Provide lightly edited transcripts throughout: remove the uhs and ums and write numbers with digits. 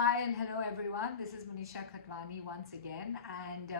Hi and hello everyone. This is Manisha Khatwani once again, and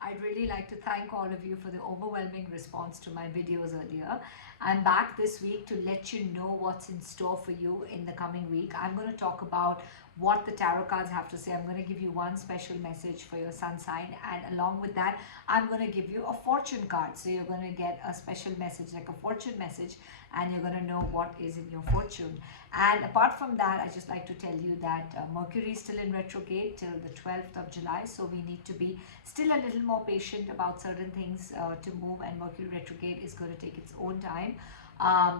I'd really like to thank all of you for the overwhelming response to my videos earlier. I'm back this week to let you know what's in store for you in the coming week. I'm going to talk about what the tarot cards have to say. I'm going to give you one special message for your sun sign, and along with that, I'm going to give you a fortune card. So you're going to get a special message, like a fortune message, and you're going to know what is in your fortune. And apart from that, I just like to tell you that Mercury is still in retrograde till the 12th of July. So we need to be still a little more patient about certain things to move. And Mercury retrograde is going to take its own time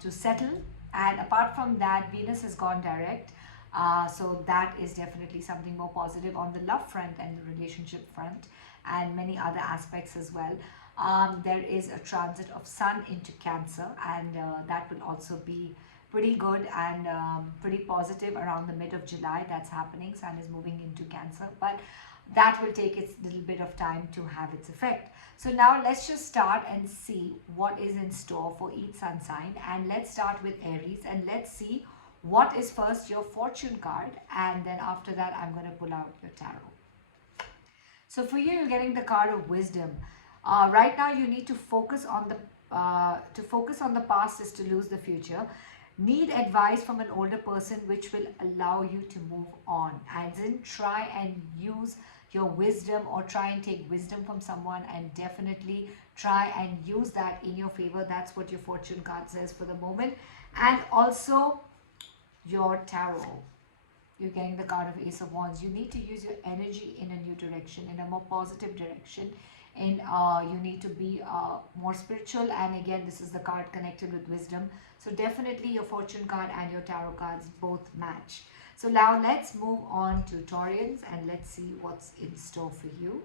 to settle. And apart from that, Venus has gone direct. So that is definitely something more positive on the love front and the relationship front and many other aspects as well. There is a transit of Sun into Cancer, and that will also be pretty good and pretty positive around the mid of July. That's happening. Sun is moving into Cancer, but that will take its little bit of time to have its effect. So now let's just start and see what is in store for each sun sign. And let's start with Aries, and let's see what is first your fortune card, and then after that I'm going to pull out your tarot. So for you, you're getting the card of wisdom. Right now, you need to focus on the past is to lose the future. Need advice from an older person, which will allow you to move on. And then try and use your wisdom, or try and take wisdom from someone, and definitely try and use that in your favor. That's what your fortune card says for the moment. And also your tarot, you're getting the card of Ace of Wands. You need to use your energy in a new direction, in a more positive direction. And you need to be more spiritual. And again, this is the card connected with wisdom. So definitely your fortune card and your tarot cards both match. So now let's move on to Taurians, and let's see what's in store for you.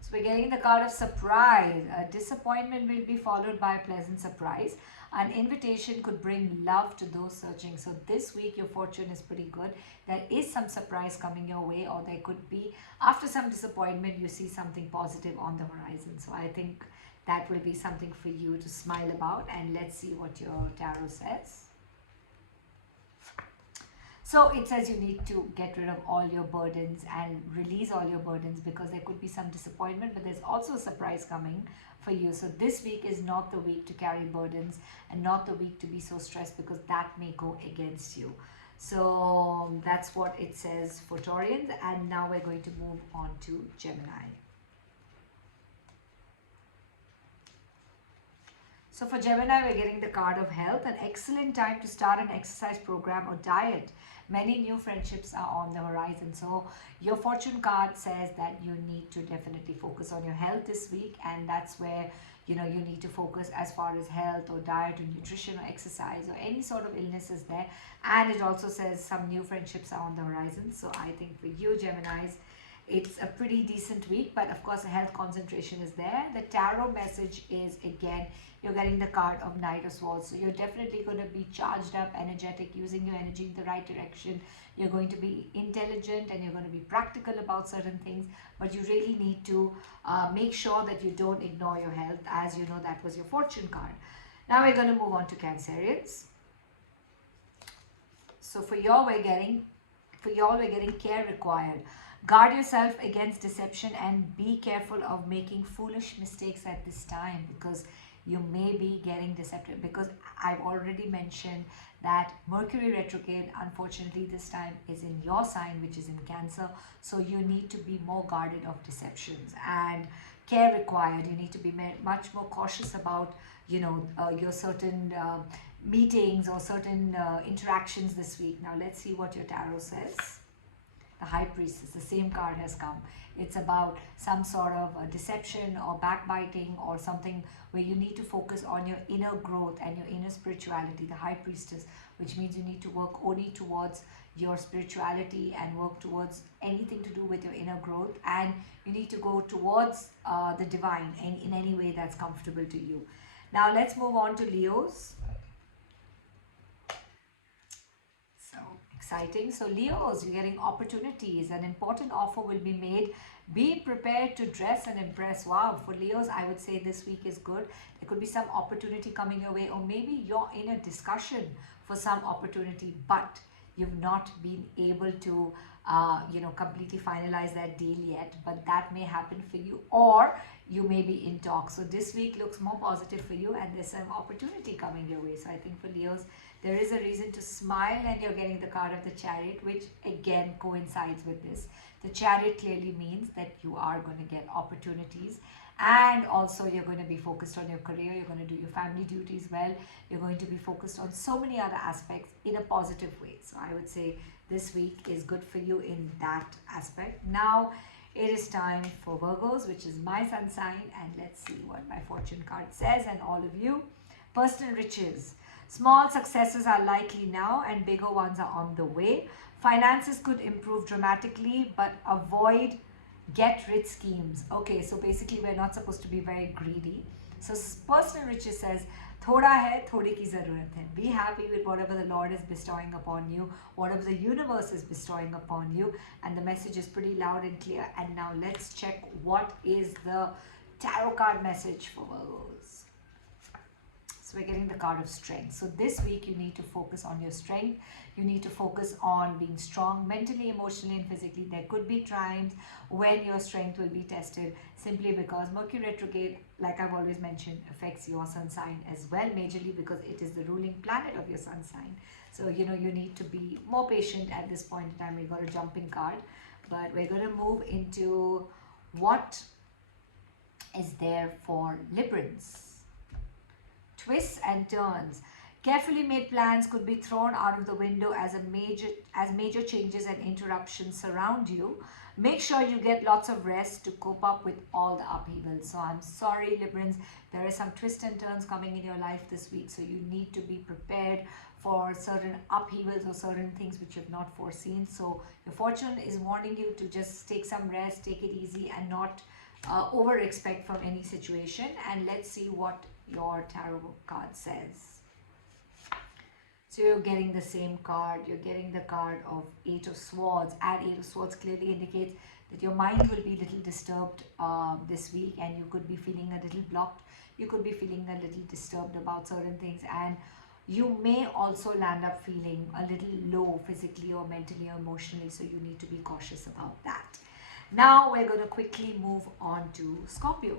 So we're getting the card of surprise. A disappointment will be followed by a pleasant surprise. An invitation could bring love to those searching. So this week your fortune is pretty good. There is some surprise coming your way, or there could be, after some disappointment, you see something positive on the horizon. So I think that will be something for you to smile about. And let's see what your tarot says. So it says you need to get rid of all your burdens and release all your burdens, because there could be some disappointment, but there's also a surprise coming for you. So this week is not the week to carry burdens, and not the week to be so stressed, because that may go against you. So that's what it says for Taurians. And now we're going to move on to Gemini. So for Gemini, we're getting the card of health. An excellent time to start an exercise program or diet. Many new friendships are on the horizon. So your fortune card says that you need to definitely focus on your health this week. And that's where, you need to focus as far as health or diet or nutrition or exercise or any sort of illness is there. And it also says some new friendships are on the horizon. So I think for you, Geminis, it's a pretty decent week, but of course a health concentration is there. The tarot message is, again, you're getting the card of Knight of Swords. So you're definitely going to be charged up, energetic, using your energy in the right direction. You're going to be intelligent, and you're going to be practical about certain things, but you really need to make sure that you don't ignore your health, as you know that was your fortune card. Now we're going to move on to Cancerians. So for y'all, we're getting care required. Guard yourself against deception, and be careful of making foolish mistakes at this time, because you may be getting deceptive, because I've already mentioned that Mercury retrograde, unfortunately this time, is in your sign, which is in Cancer. So you need to be more guarded of deceptions, and care required. You need to be much more cautious about your certain meetings or certain interactions this week. Now let's see what your tarot says. The High Priestess, the same card has come. It's about some sort of a deception or backbiting, or something where you need to focus on your inner growth and your inner spirituality. The High Priestess, which means you need to work only towards your spirituality and work towards anything to do with your inner growth, and you need to go towards the divine in any way that's comfortable to you. Now let's move on to Leos. So exciting. So Leos, you're getting opportunities. An important offer will be made. Be prepared to dress and impress. Wow, for Leos, I would say this week is good. There could be some opportunity coming your way, or maybe you're in a discussion for some opportunity, but you've not been able to completely finalize that deal yet, but that may happen for you, or you may be in talks. So this week looks more positive for you, and there's some opportunity coming your way. So I think for Leos, there is a reason to smile, and you're getting the card of the Chariot, which again coincides with this. The Chariot clearly means that you are going to get opportunities, and also you're going to be focused on your career. You're going to do your family duties well. You're going to be focused on so many other aspects in a positive way. So I would say this week is good for you in that aspect. Now it is time for Virgos, which is my sun sign, and let's see what my fortune card says. And all of you, personal riches. Small successes are likely now, and bigger ones are on the way. Finances could improve dramatically, but avoid get-rich schemes. Okay, so basically we're not supposed to be very greedy. So personal riches says, thoda hai, thodi ki zarurat hai. Be happy with whatever the Lord is bestowing upon you, whatever the universe is bestowing upon you, and the message is pretty loud and clear. And now let's check what is the tarot card message for Virgos. So we're getting the card of strength. So this week you need to focus on your strength. You need to focus on being strong mentally, emotionally, and physically. There could be times when your strength will be tested, simply because Mercury retrograde, like I've always mentioned, affects your sun sign as well, majorly because it is the ruling planet of your sun sign. So you need to be more patient at this point in time. We got a jumping card, but we're going to move into what is there for Librans. Twists and turns. Carefully made plans could be thrown out of the window as major changes and interruptions surround you. Make sure you get lots of rest to cope up with all the upheavals. So I'm sorry, Librans, there are some twists and turns coming in your life this week, so you need to be prepared for certain upheavals or certain things which you've not foreseen. So your fortune is warning you to just take some rest, take it easy, and not over expect from any situation. And let's see what your tarot card says. So you're getting the same card. You're getting the card of Eight of Swords. And Eight of Swords clearly indicates that your mind will be a little disturbed this week, and you could be feeling a little blocked. You could be feeling a little disturbed about certain things, and you may also land up feeling a little low physically or mentally or emotionally. So you need to be cautious about that. Now we're going to quickly move on to Scorpio.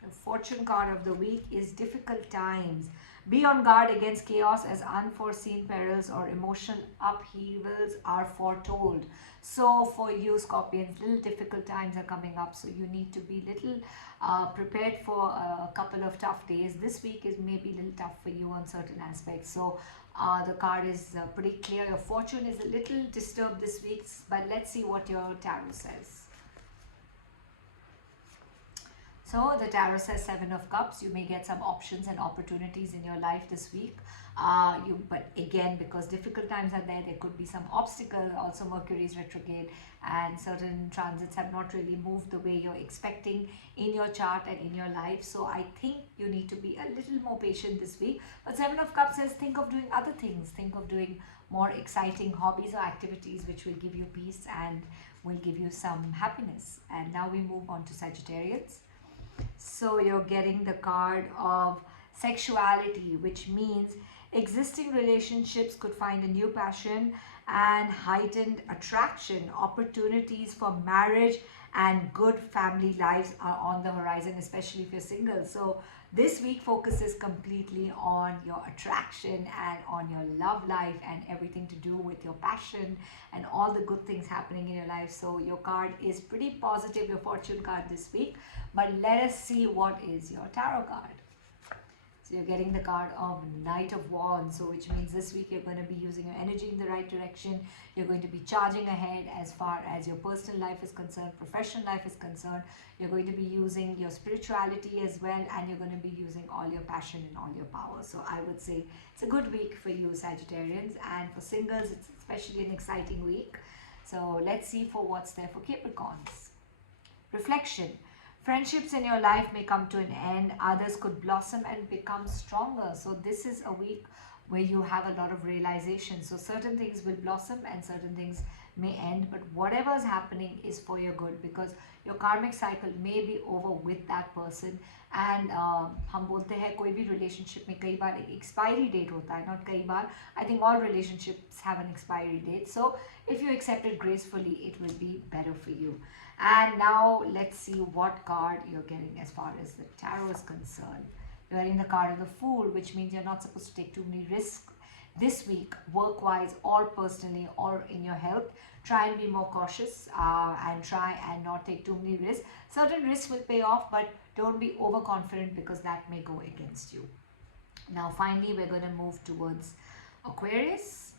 The fortune card of the week is difficult times. Be on guard against chaos, as unforeseen perils or emotional upheavals are foretold. So for you, Scorpions, little difficult times are coming up. So you need to be little prepared for a couple of tough days. This week is maybe a little tough for you on certain aspects. So the card is pretty clear. Your fortune is a little disturbed this week, but let's see what your tarot says. So the tarot says Seven of Cups. You may get some options and opportunities in your life this week. But again, because difficult times are there, there could be some obstacle. Also, Mercury is retrograde, and certain transits have not really moved the way you're expecting in your chart and in your life. So I think you need to be a little more patient this week. But Seven of Cups says think of doing other things. Think of doing more exciting hobbies or activities which will give you peace and will give you some happiness. And now we move on to Sagittarius. So you're getting the card of sexuality, which means existing relationships could find a new passion and heightened attraction. Opportunities for marriage and good family lives are on the horizon, especially if you're single. So this week focuses completely on your attraction and on your love life and everything to do with your passion and all the good things happening in your life. So your card is pretty positive, your fortune card this week. But let us see what is your tarot card. So you're getting the card of Knight of Wands, so which means this week you're going to be using your energy in the right direction. You're going to be charging ahead as far as your personal life is concerned, professional life is concerned. You're going to be using your spirituality as well, and you're going to be using all your passion and all your power. So I would say it's a good week for you, Sagittarians, and for singles, it's especially an exciting week. So let's see for what's there for Capricorns. Reflection. Friendships in your life may come to an end, others could blossom and become stronger. So, this is a week where you have a lot of realization. So, certain things will blossom and certain things may end, but whatever is happening is for your good, because your karmic cycle may be over with that person. And हम बोलते हैं कोई भी relationship में कई बार एक expiry date होता है, not कई बार, I think all relationships have an expiry date. So if you accept it gracefully, it will be better for you. And now let's see what card you're getting as far as the tarot is concerned. You're getting the card of the Fool, which means you're not supposed to take too many risks this week, work-wise or personally or in your health. Try and be more cautious and try and not take too many risks. Certain risks will pay off, but don't be overconfident because that may go against you. Now finally, we're going to move towards Aquarius.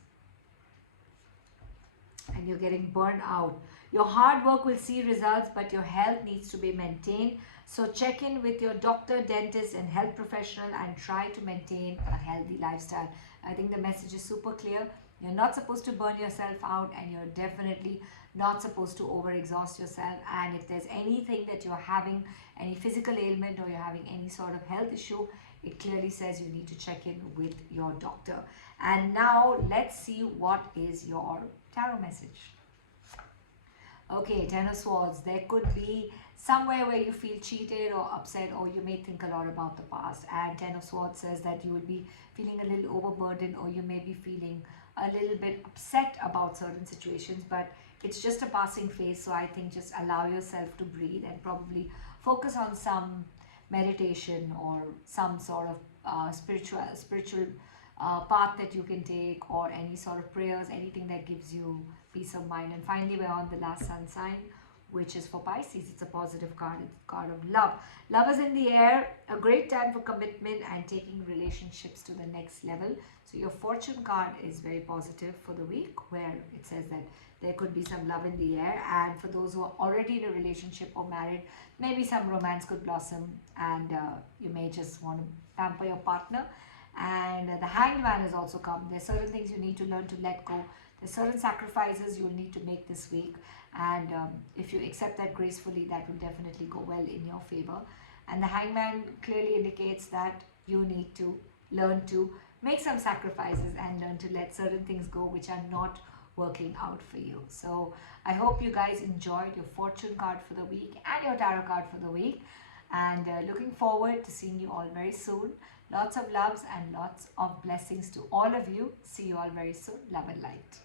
And you're getting burned out. Your hard work will see results, but your health needs to be maintained. So check in with your doctor, dentist, and health professional and try to maintain a healthy lifestyle. I think the message is super clear. You're not supposed to burn yourself out, and you're definitely not supposed to overexhaust yourself. And if there's anything that you're having, any physical ailment, or you're having any sort of health issue, it clearly says you need to check in with your doctor. And now let's see what is your tarot message. Okay, Ten of Swords. There could be somewhere where you feel cheated or upset, or you may think a lot about the past. And Ten of Swords says that you will be feeling a little overburdened, or you may be feeling a little bit upset about certain situations, but it's just a passing phase. So I think just allow yourself to breathe and probably focus on some meditation or some sort of spiritual path that you can take, or any sort of prayers, anything that gives you peace of mind. And finally, we're on the last sun sign, which is for Pisces. It's a positive card. It's a card of love. Love is in the air. A great time for commitment and taking relationships to the next level. So your fortune card is very positive for the week, where it says that there could be some love in the air. And for those who are already in a relationship or married, maybe some romance could blossom, and you may just want to pamper your partner. And the Hanged Man has also come. There's certain things you need to learn to let go. There's certain sacrifices you'll need to make this week. And if you accept that gracefully, that will definitely go well in your favor. And the Hangman clearly indicates that you need to learn to make some sacrifices and learn to let certain things go which are not working out for you. So I hope you guys enjoyed your fortune card for the week and your tarot card for the week. And looking forward to seeing you all very soon. Lots of loves and lots of blessings to all of you. See you all very soon. Love and light.